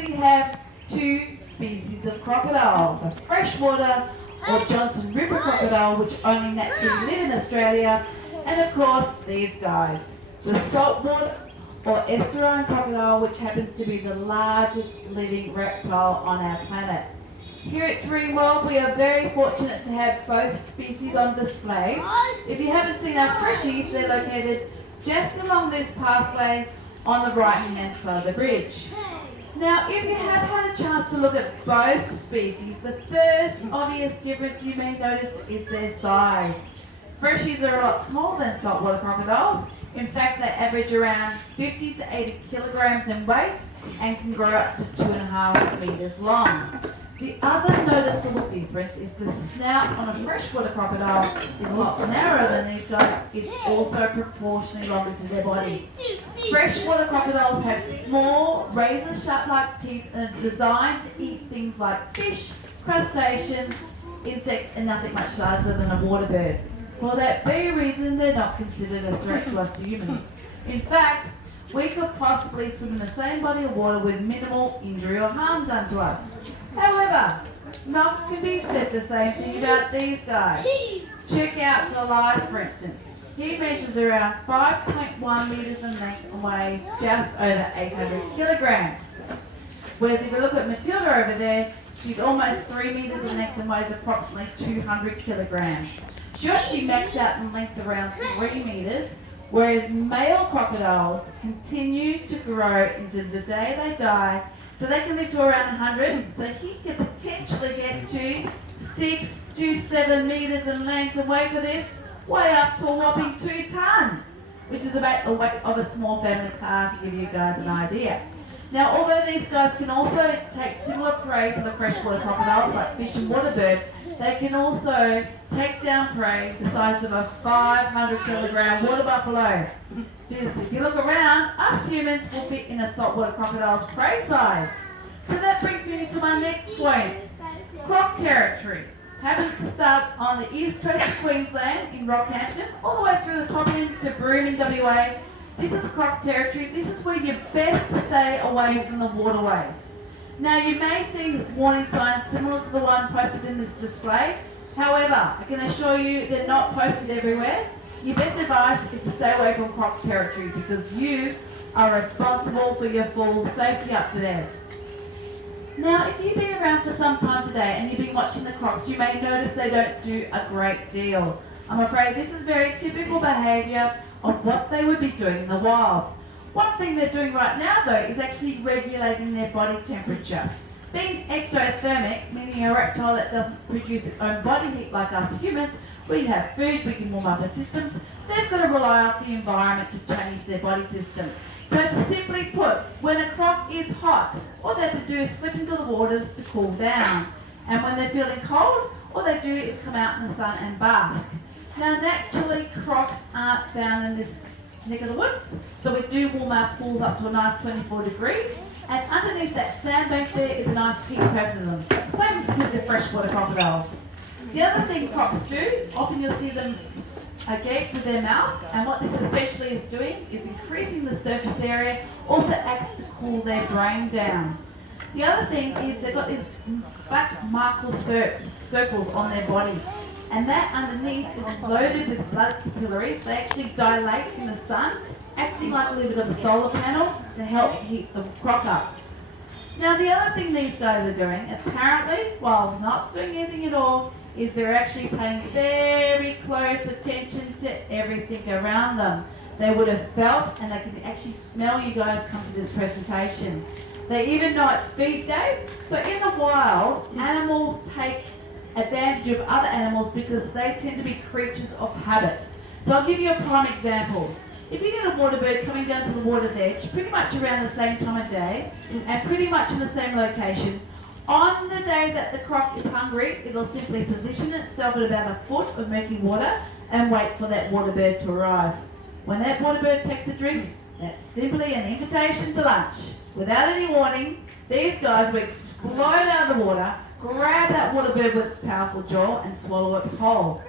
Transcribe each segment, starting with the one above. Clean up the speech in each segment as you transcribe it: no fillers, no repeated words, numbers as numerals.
actually have two species of crocodile, the freshwater or Johnson River crocodile, which only naturally live in Australia, and of course these guys, the saltwater or estuarine crocodile, which happens to be the largest living reptile on our planet. Here at Dreamworld, we are very fortunate to have both species on display. If you haven't seen our freshies, they're located just along this pathway on the right-hand side of the bridge. Now, if you have had a chance to look at both species, the first obvious difference you may notice is their size. Freshies are a lot smaller than saltwater crocodiles. In fact, they average around 50 to 80 kilograms in weight and can grow up to 2.5 meters long. The other noticeable difference is the snout on a freshwater crocodile is a lot narrower than these guys. It's also proportionally longer to their body. Freshwater crocodiles have small, razor-sharp-like teeth and are designed to eat things like fish, crustaceans, insects, and nothing much larger than a water bird. For that very reason, they're not considered a threat to us humans. In fact, we could possibly swim in the same body of water with minimal injury or harm done to us. However, not can be said the same thing about these guys. Check out Goliath, for instance. He measures around 5.1 meters in length and weighs just over 800 kilograms. Whereas if you look at Matilda over there, she's almost 3 meters in length and weighs approximately 200 kilograms. She actually maxes out in length around 3 meters, whereas male crocodiles continue to grow into the day they die, so they can live to around 100, so he can potentially get to 6 to 7 meters in length and weight for this, way up to a whopping 2 ton, which is about the weight of a small family car, to give you guys an idea. Now, although these guys can also take similar prey to the freshwater crocodiles, like fish and water bird, they can also take down prey the size of a 500 kilogram water buffalo. Because if you look around, us humans will fit in a saltwater crocodile's prey size. So that brings me to my next point. Croc territory happens to start on the east coast of Queensland in Rockhampton, all the way through the top end to Broome in WA. This is croc territory. This is where you're best to stay away from the waterways. Now, you may see warning signs similar to the one posted in this display. However, I can assure you they're not posted everywhere. Your best advice is to stay away from croc territory because you are responsible for your full safety up there. Now, if you've been around for some time today and you've been watching the crocs, you may notice they don't do a great deal. I'm afraid this is very typical behaviour of what they would be doing in the wild. One thing they're doing right now, though, is actually regulating their body temperature. Being ectothermic, meaning a reptile that doesn't produce its own body heat like us humans, we have food, we can warm up our systems, they've got to rely on the environment to change their body system. So to simply put, when a croc is hot, all they have to do is slip into the waters to cool down. And when they're feeling cold, all they do is come out in the sun and bask. Now naturally, crocs aren't found in this neck of the woods, so we do warm our pools up to a nice 24 degrees, and underneath that sandbank there is a nice heat pad for them. Same with the freshwater crocodiles. The other thing crocs do, often you'll see them gag with their mouth, and what this essentially is doing is increasing the surface area, also acts to cool their brain down. The other thing is they've got these black marble circles on their body, and that underneath is loaded with blood capillaries. They actually dilate in the sun, acting like a little bit of a solar panel to help heat the croc up. Now, the other thing these guys are doing, apparently, whilst not doing anything at all, is they're actually paying very close attention to everything around them. They would have felt and they can actually smell you guys come to this presentation. They even know it's feed day. So in the wild, animals take advantage of other animals because they tend to be creatures of habit. So I'll give you a prime example. If you get a water bird coming down to the water's edge, pretty much around the same time of day, and pretty much in the same location, on the day that the croc is hungry, it'll simply position itself at about a foot of murky water and wait for that water bird to arrive. When that water bird takes a drink, that's simply an invitation to lunch. Without any warning, these guys will explode out of the water, grab that water bird with its powerful jaw and swallow it whole.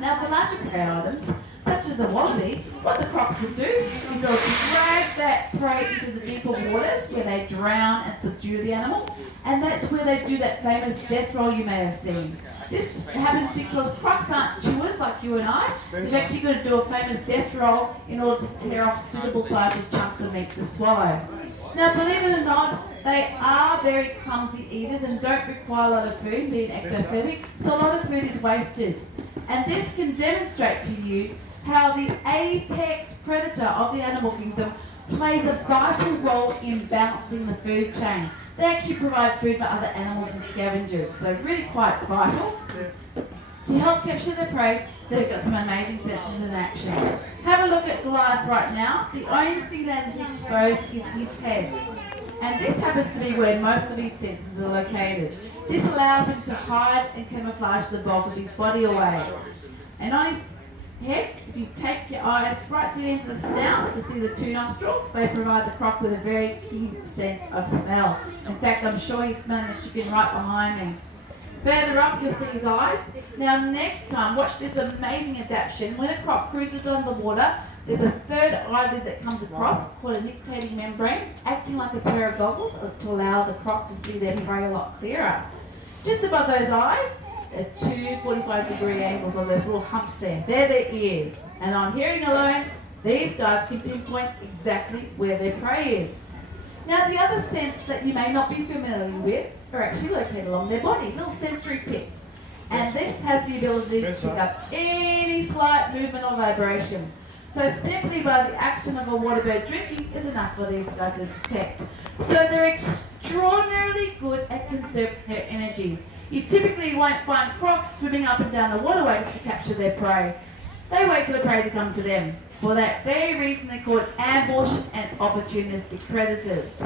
Now, for larger prey items, such as a wallaby, what the crocs would do is they'll drag that prey into the deeper waters where they drown and subdue the animal, and that's where they do that famous death roll you may have seen. This happens because crocs aren't chewers like you and I. They've actually got to do a famous death roll in order to tear off suitable sized chunks of meat to swallow. Now, believe it or not, they are very clumsy eaters and don't require a lot of food, being ectothermic, so a lot of food is wasted. And this can demonstrate to you how the apex predator of the animal kingdom plays a vital role in balancing the food chain. They actually provide food for other animals and scavengers, so really quite vital. To help capture their prey, they've got some amazing senses in action. Have a look at Goliath right now. The only thing that is exposed is his head. And this happens to be where most of his senses are located. This allows him to hide and camouflage the bulk of his body away. And on his head, if you take your eyes right to the end of the snout, you'll see the two nostrils. They provide the croc with a very keen sense of smell. In fact, I'm sure he's smelling the chicken right behind me. Further up, you'll see his eyes. Now, next time, watch this amazing adaptation. When a croc cruises underwater, there's a third eyelid that comes across, called a nictitating membrane, acting like a pair of goggles to allow the croc to see their prey a lot clearer. Just above those eyes, are two 45-degree angles on those little humps there. They're their ears. And on hearing alone, these guys can pinpoint exactly where their prey is. Now, the other sense that you may not be familiar with are actually located along their body, little sensory pits. And this has the ability to pick up any slight movement or vibration. So simply by the action of a waterbird drinking is enough for these guys to detect. So they're extraordinarily good at conserving their energy. You typically won't find crocs swimming up and down the waterways to capture their prey. They wait for the prey to come to them. For that very reason, they're called ambush and opportunistic predators.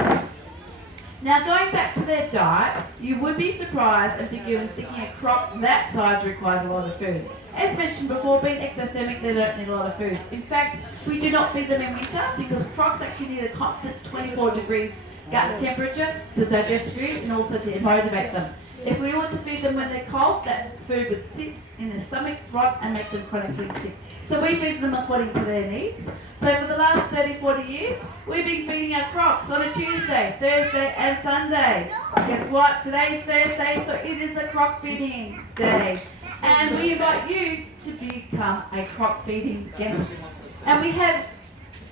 Now, going back to their diet, you would be surprised and thinking a croc that size requires a lot of food. As mentioned before, being ectothermic, they don't need a lot of food. In fact, we do not feed them in winter because crocs actually need a constant 24 degrees gut temperature to digest food and also to motivate them. If we were to feed them when they're cold, that food would sit in their stomach, rot, and make them chronically sick. So we feed them according to their needs. So for the last 30, 40 years, we've been feeding our crocs on a Tuesday, Thursday, and Sunday. Guess what? Today's Thursday, so it is a croc feeding day. And we invite you to become a croc feeding guest. And we have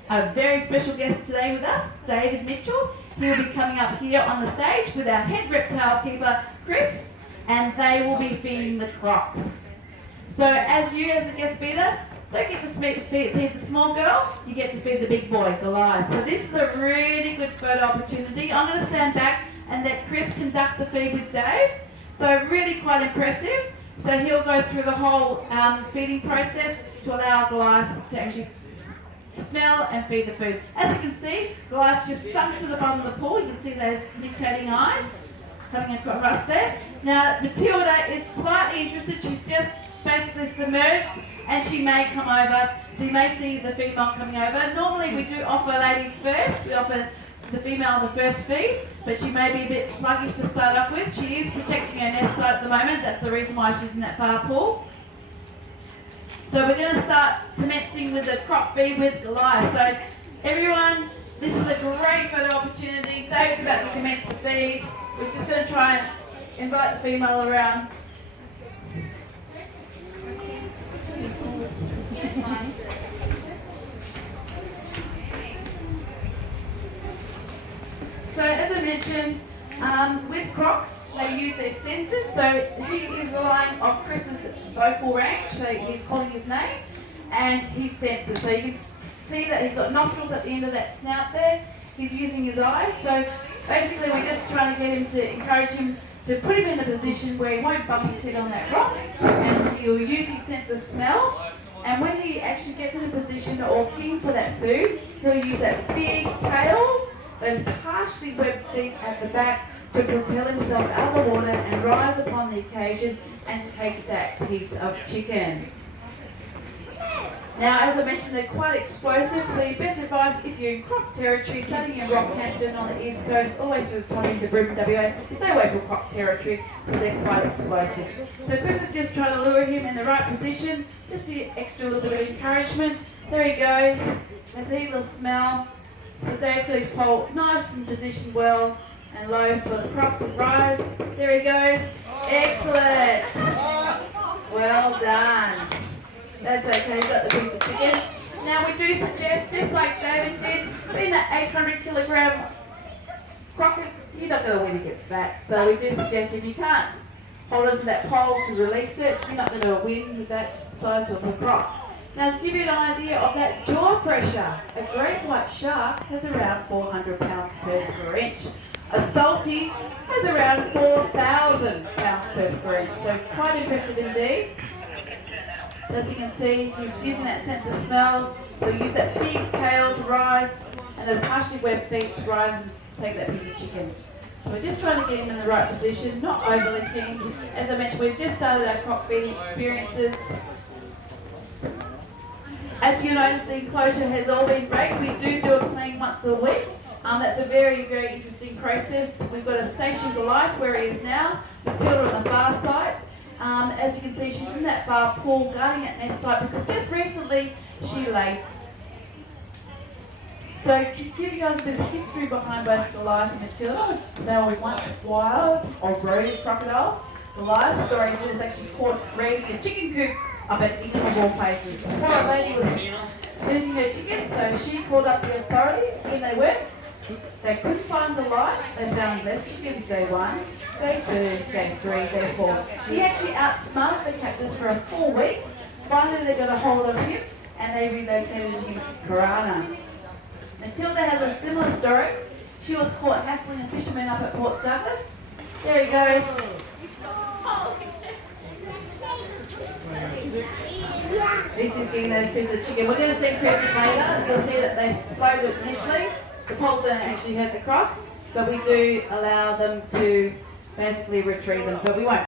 a very special guest today with us, David Mitchell. He'll be coming up here on the stage with our head reptile keeper, Chris, and they will be feeding the crocs. So as you as a guest feeder, don't get to feed the small girl, you get to feed the big boy, Goliath. So this is a really good photo opportunity. I'm going to stand back and let Chris conduct the feed with Dave. So really quite impressive. So he'll go through the whole feeding process to allow Goliath to actually smell and feed the food. As you can see, Goliath's just sunk to the bottom of the pool. You can see those nictitating eyes coming across there. Now, Matilda is slightly interested. She's just basically submerged and she may come over. So you may see the female coming over. Normally we do offer ladies first. We offer the female the first feed, but she may be a bit sluggish to start off with. She is protecting her nest site at the moment. That's the reason why she's in that far pool. So we're going to start commencing with the croc feed with Goliath. So everyone, this is a great photo opportunity. Dave's about to commence the feed. We're just going to try and invite the female around. So as I mentioned, with crocs, they use their senses. So he is relying on Chris's vocal range. So he's calling his name and his senses. So you can see that he's got nostrils at the end of that snout there. He's using his eyes. So basically we're just trying to get him to encourage him to put him in a position where he won't bump his head on that rock, and he'll use his sense of smell. And when he actually gets in a position or keen for that food, he'll use that big tail, those partially webbed feet at the back, to propel himself out of the water and rise upon the occasion and take that piece of chicken. Now, as I mentioned, they're quite explosive, so your best advice if you're in croc territory, starting in Rockhampton on the east coast, all the way through the Tony to Brisbane, WA, stay away from croc territory because they're quite explosive. So Chris is just trying to lure him in the right position, just to get extra little bit of encouragement. There he goes. Has a little smell. So Dave's got his pole nice and positioned well and low for the croc to rise. There he goes. Excellent. Well done. That's okay, he's got the piece of chicken. Now we do suggest, just like David did, being that 800 kilogram croc, you're not going to win against that. So we do suggest if you can't hold onto that pole to release it, you're not going to win with that size of a croc. Now to give you an idea of that jaw pressure, a great white shark has around 400 pounds per square inch. A salty has around 4,000 pounds per square inch, so quite impressive indeed. So as you can see, he's using that sense of smell. He'll use that big tail to rise and those partially webbed feet to rise and take that piece of chicken. So we're just trying to get him in the right position, not overly keen. As I mentioned, we've just started our croc feeding experiences. As you notice, the enclosure has all been great. We do a clean once a week. That's a very, very interesting process. We've got a station to light where he is now, Matilda on the far side. As you can see, she's in that far pool guarding that nest site because just recently she laid. So to give you guys a bit of history behind both Goliath and Matilda, they were once wild or rogue crocodiles. Goliath's story was actually caught raiding the chicken coop up at England of all places. The poor lady was losing her chickens, so she called up the authorities. In they went. They couldn't find the light. They found less chickens day 1, day 2, day 3, day 4. He actually outsmarted the captors for a full week. Finally, they got a hold of him and they relocated him to Corana. Matilda has a similar story. She was caught hassling a fisherman up at Port Douglas. There he goes. This is getting those pieces of chicken. We're going to see Chris later. You'll see that they floated initially. The poles don't actually hurt the croc, but we do allow them to basically retrieve them. But we won't